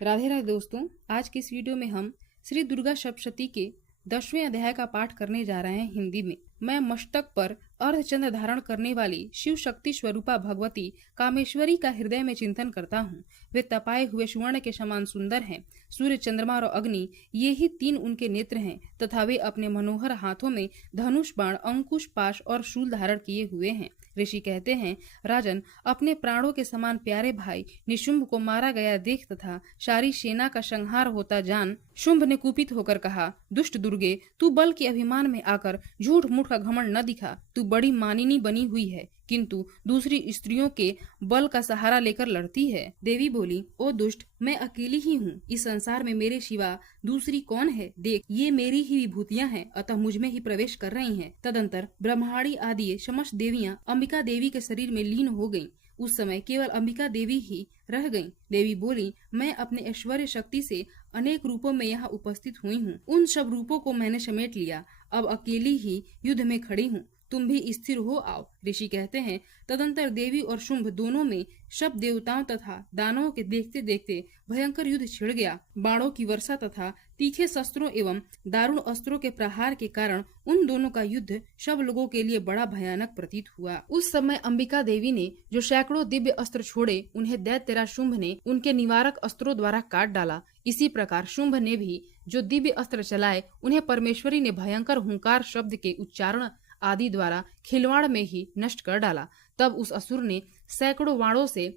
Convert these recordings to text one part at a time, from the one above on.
राधे राधे दोस्तों, आज की इस वीडियो में हम श्री दुर्गा सप्तशती के 10वें अध्याय का पाठ करने जा रहे हैं हिंदी में। मैं मस्तक पर अर्धचंद्र धारण करने वाली शिव शक्ति स्वरूपा भगवती कामेश्वरी का हृदय में चिंतन करता हूँ। वे तपाए हुए स्वर्ण के समान सुंदर हैं। सूर्य, चंद्रमा और अग्नि ये ही तीन उनके नेत्र हैं तथा वे अपने मनोहर हाथों में धनुष, बाण, अंकुश, पाश और शूल धारण किए हुए हैं। ऋषि कहते हैं, राजन, अपने प्राणों के समान प्यारे भाई निशुंभ को मारा गया देख तथा सारी सेना का संहार होता जान शुंभ ने कुपित होकर कहा, दुष्ट दुर्गे, तू बल के अभिमान में आकर झूठ मूठ का घमंड न दिखा। तू बड़ी मानिनी बनी हुई है, किंतु दूसरी स्त्रियों के बल का सहारा लेकर लड़ती है। देवी बोली, ओ दुष्ट, मैं अकेली ही हूँ। इस संसार में मेरे सिवा दूसरी कौन है? देख, ये मेरी ही विभूतियाँ हैं, अतः मुझ में ही प्रवेश कर रही हैं। तदंतर ब्रह्माणी आदि समस्त देवियाँ अंबिका देवी के शरीर में लीन हो गयीं। उस समय केवल अंबिका देवी ही रह गईं। देवी बोली, मैं अपने ऐश्वर्य शक्ति से अनेक रूपों में यहाँ उपस्थित हुई हूँ। उन सब रूपों को मैंने समेट लिया। अब अकेली ही युद्ध में खड़ी हूँ। तुम भी स्थिर हो आओ। ऋषि कहते हैं, तदंतर देवी और शुंभ दोनों में सब देवताओं तथा दानवों के देखते देखते भयंकर युद्ध छिड़ गया। बाणों की वर्षा तथा तीखे शस्त्रों एवं दारुण अस्त्रों के प्रहार के कारण उन दोनों का युद्ध सब लोगों के लिए बड़ा भयानक प्रतीत हुआ। उस समय अंबिका देवी ने जो सैकड़ों दिव्य अस्त्र छोड़े, उन्हें दैत्यराज शुंभ ने उनके निवारक अस्त्रों द्वारा काट डाला। इसी प्रकार शुंभ ने भी जो दिव्य अस्त्र चलाए, उन्हें परमेश्वरी ने भयंकर हुंकार शब्द के उच्चारण आदि द्वारा खिलवाड़ में ही नष्ट कर डाला। तब उस असुर ने सैकड़ों बाणों से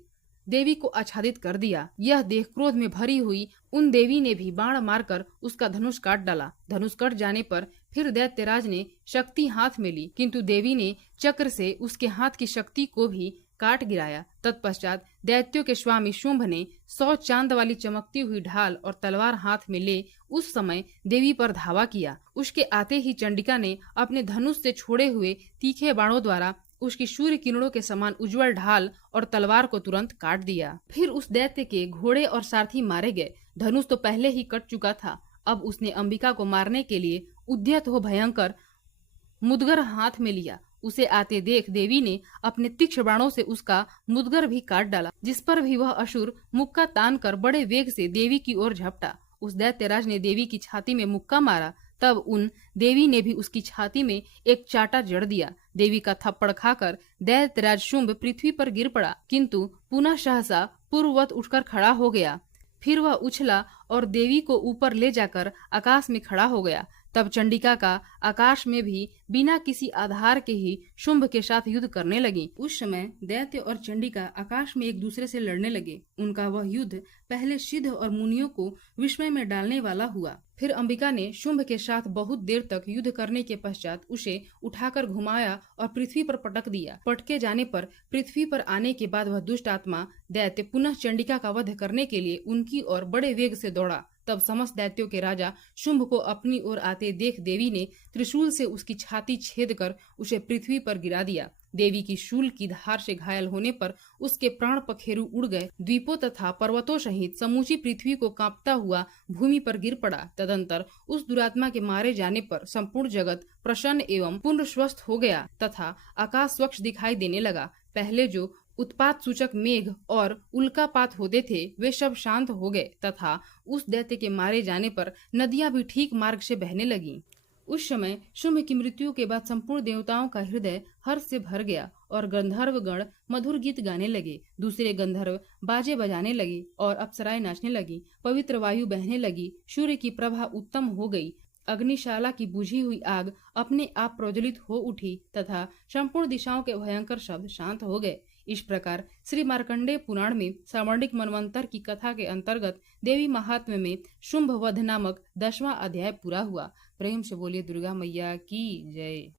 देवी को आच्छादित कर दिया। यह देख क्रोध में भरी हुई उन देवी ने भी बाण मारकर उसका धनुष काट डाला। धनुष कट जाने पर फिर दैत्यराज ने शक्ति हाथ में ली, किंतु देवी ने चक्र से उसके हाथ की शक्ति को भी काट गिराया। तत्पश्चात दैत्यों के स्वामी शुंभ ने 100 चांद वाली चमकती हुई ढाल और तलवार हाथ में ले उस समय देवी पर धावा किया। उसके आते ही चंडिका ने अपने धनुष से छोड़े हुए तीखे बाणों द्वारा उसकी सूर्य किरणों के समान उज्जवल ढाल और तलवार को तुरंत काट दिया। फिर उस दैत्य के घोड़े और सारथी मारे गए। धनुष तो पहले ही कट चुका था। अब उसने अंबिका को मारने के लिए उद्यत हो भयंकर मुदगर हाथ में लिया। उसे आते देख देवी ने अपने तीक्ष्ण बाणों से उसका मुदगर भी काट डाला, जिस पर भी वह असुर मुक्का तान कर बड़े वेग से देवी की ओर झपटा। उस दैत्यराज ने देवी की छाती में मुक्का मारा। तब उन देवी ने भी उसकी छाती में एक चाटा जड़ दिया। देवी का थप्पड़ खाकर दैत्यराज शुंभ पृथ्वी पर गिर पड़ा, किंतु पुनः सहसा पूर्ववत उठकर खड़ा हो गया। फिर वह उछला और देवी को ऊपर ले जाकर आकाश में खड़ा हो गया। तब चंडिका का आकाश में भी बिना किसी आधार के ही शुंभ के साथ युद्ध करने लगी। उस समय दैत्य और चंडिका आकाश में एक दूसरे से लड़ने लगे। उनका वह युद्ध पहले सिद्ध और मुनियों को विस्मय में डालने वाला हुआ। फिर अंबिका ने शुंभ के साथ बहुत देर तक युद्ध करने के पश्चात उसे उठाकर घुमाया और पृथ्वी पर पटक दिया। पटके जाने पर पृथ्वी पर आने के बाद वह दुष्ट आत्मा दैत्य पुनः चंडिका का वध करने के लिए उनकी ओर बड़े वेग से दौड़ा। तब समस्त दैत्यों के राजा शुंभ को अपनी ओर आते देख देवी ने त्रिशूल से उसकी छाती छेद कर उसे पृथ्वी पर गिरा दिया। देवी की शूल की धार से घायल होने पर उसके प्राण पखेरु उड़ गए। द्वीपों तथा पर्वतों सहित समूची पृथ्वी को कांपता हुआ भूमि पर गिर पड़ा। तदंतर उस दुरात्मा के मारे जाने पर संपूर्ण जगत प्रसन्न एवं पूर्ण स्वस्थ हो गया तथा आकाश स्वच्छ दिखाई देने लगा। पहले जो उत्पात सूचक मेघ और उल्कापात होते थे, वे सब शांत हो गए तथा उस दैत्य के मारे जाने पर नदियां भी ठीक मार्ग से बहने लगीं। उस समय शुंभ की मृत्यु के बाद संपूर्ण देवताओं का हृदय हर्ष से भर गया और गंधर्व गण मधुर गीत गाने लगे। दूसरे गंधर्व बाजे बजाने लगे और अप्सराएं नाचने लगी। पवित्र वायु बहने लगी। सूर्य की प्रभा उत्तम हो गई। अग्निशाला की बुझी हुई आग अपने आप प्रज्वलित हो उठी तथा संपूर्ण दिशाओं के भयंकर शब्द शांत हो गए। इस प्रकार श्री मार्कंडेय पुराण में सावर्णिक मनवंतर की कथा के अंतर्गत देवी महात्म्य में शुंभ वध नामक 10वां अध्याय पूरा हुआ। प्रेम से बोलिए दुर्गा मैया की जय।